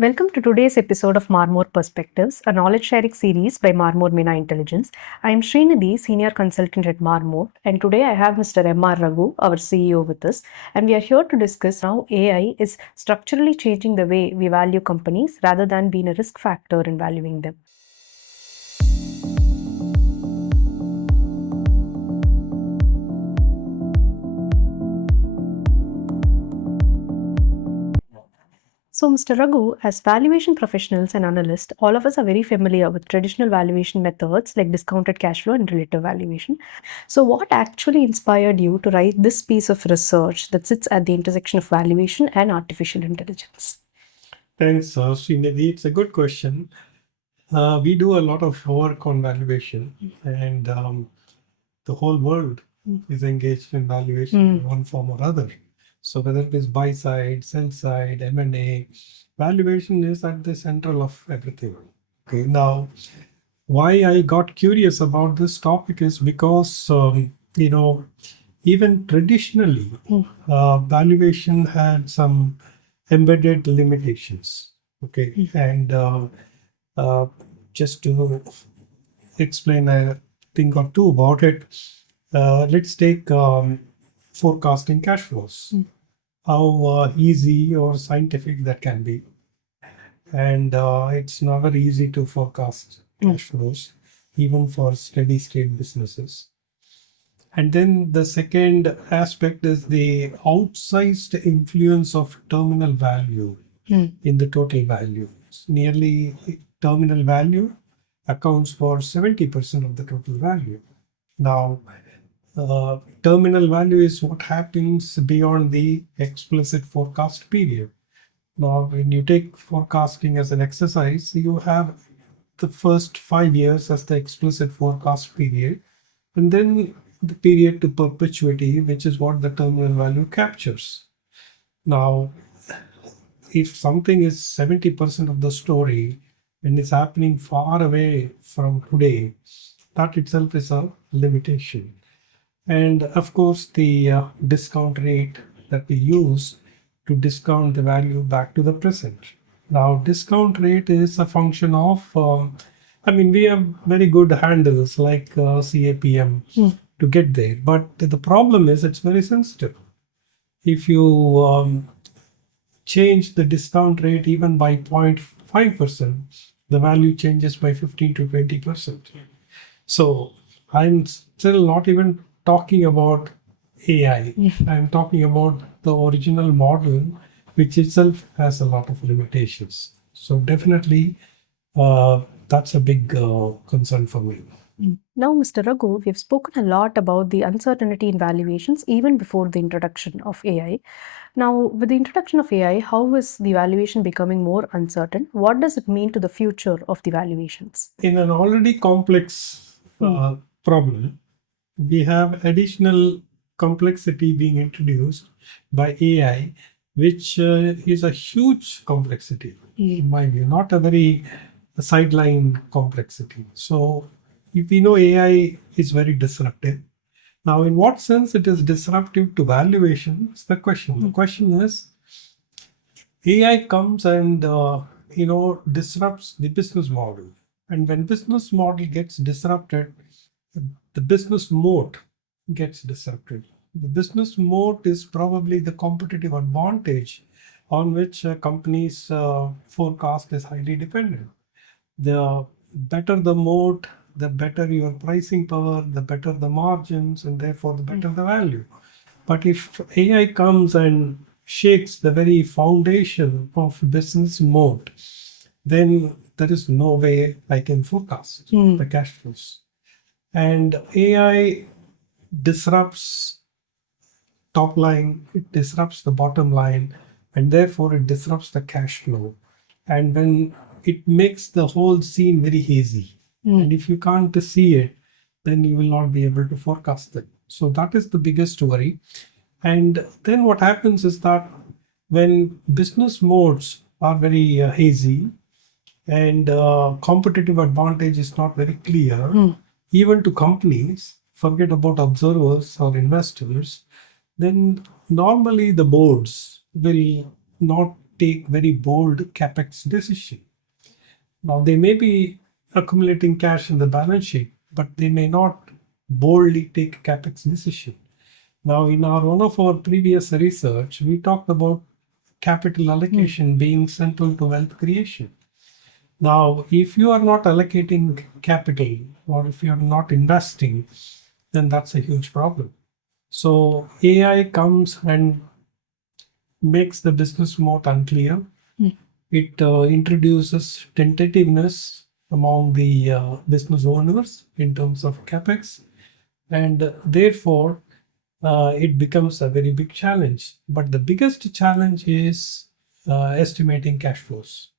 Welcome to today's episode of Marmor Perspectives, a knowledge sharing series by Marmor Mina Intelligence. I am Srinidhi, Senior Consultant at Marmor, and today I have Mr. M.R. Raghu, our CEO, with us. And we are here to discuss how AI is structurally changing the way we value companies rather than being a risk factor in valuing them. So, Mr. Raghu, as valuation professionals and analysts, all of us are very familiar with traditional valuation methods like discounted cash flow and relative valuation. So, what actually inspired you to write this piece of research that sits at the intersection of valuation and artificial intelligence? Thanks, Srinidhi. It's a good question. We do a lot of work on valuation, and the whole world is engaged in valuation in one form or other. So whether it is buy side, sell side, M&A, valuation is at the center of everything. Okay, now why I got curious about this topic is because even traditionally, valuation had some embedded limitations. Okay, and just to explain a thing or two about it, let's take forecasting cash flows. How easy or scientific that can be, and it's never easy to forecast cash flows, even for steady state businesses. And then the second aspect is the outsized influence of terminal value in the total value. Nearly terminal value accounts for 70% of the total value. Now, terminal value is what happens beyond the explicit forecast period. Now, when you take forecasting as an exercise, you have the first 5 years as the explicit forecast period, and then the period to perpetuity, which is what the terminal value captures. Now, if something is 70% of the story and is happening far away from today, that itself is a limitation. And of course, the discount rate that we use to discount the value back to the present. Now, discount rate is a function of, we have very good handles like CAPM to get there, but the problem is it's very sensitive. If you change the discount rate even by 0.5%, the value changes by 15 to 20%. So I'm still not even talking about AI. I'm talking about the original model, which itself has a lot of limitations. So definitely, that's a big concern for me. Now, Mr. Raghu, we've spoken a lot about the uncertainty in valuations even before the introduction of AI. Now, with the introduction of AI, how is the valuation becoming more uncertain? What does it mean to the future of the valuations? In an already complex problem, we have additional complexity being introduced by AI, which is a huge complexity, in my view, not a very sideline complexity. So, if we know AI is very disruptive. Now, in what sense it is disruptive to valuation is the question. The question is, AI comes and disrupts the business model, and when business model gets disrupted, the business moat gets disrupted. The business moat is probably the competitive advantage on which a company's forecast is highly dependent. The better the moat, the better your pricing power, the better the margins, and therefore the better the value. But if AI comes and shakes the very foundation of business moat, then there is no way I can forecast the cash flows. And AI disrupts top line, it disrupts the bottom line, and therefore it disrupts the cash flow. And when it makes the whole scene very hazy, and if you can't see it, then you will not be able to forecast it. So that is the biggest worry. And then what happens is that when business modes are very hazy and competitive advantage is not very clear, even to companies, forget about observers or investors, then normally the boards will not take very bold capex decision. Now they may be accumulating cash in the balance sheet, but they may not boldly take capex decision. Now, in one of our previous research, we talked about capital allocation being central to wealth creation. Now, if you are not allocating capital or if you are not investing, then that's a huge problem. So AI comes and makes the business more unclear. It introduces tentativeness among the business owners in terms of capex, and therefore it becomes a very big challenge. But the biggest challenge is estimating cash flows.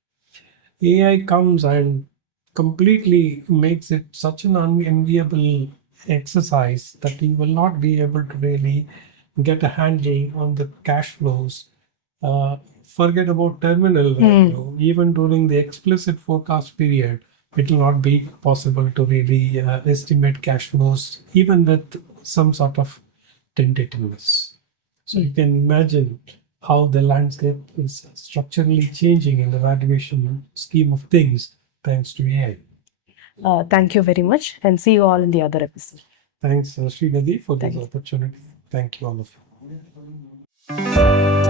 AI comes and completely makes it such an unenviable exercise that you will not be able to really get a handle on the cash flows. Forget about terminal value. Even during the explicit forecast period, it will not be possible to really estimate cash flows, even with some sort of tentativeness. So you can imagine how the landscape is structurally changing in the valuation scheme of things thanks to AI. Thank you very much, and see you all in the other episode. Thanks, Srinidhi, for this Thank you. opportunity. Thank you, all of you.